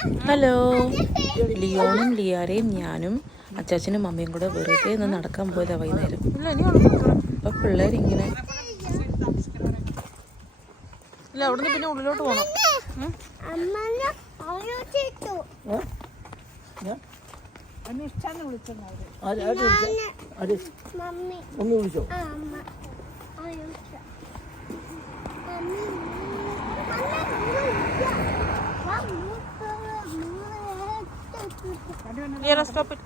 Hello. ലിയോണും ലിയാരയും ഞാനും അച്ചാച്ചനും മമ്മിയും കൂടെ വെറുതെ ഒന്ന് നടക്കാൻ പോയതാ വൈകുന്നേരം. അപ്പൊ പിള്ളേരിങ്ങനെ ഇല്ല, അവിടുന്ന് പിന്നെ ഉള്ളിലോട്ട് പോകണം. മമ്മി വിളിച്ചോ? Yeah, stop it.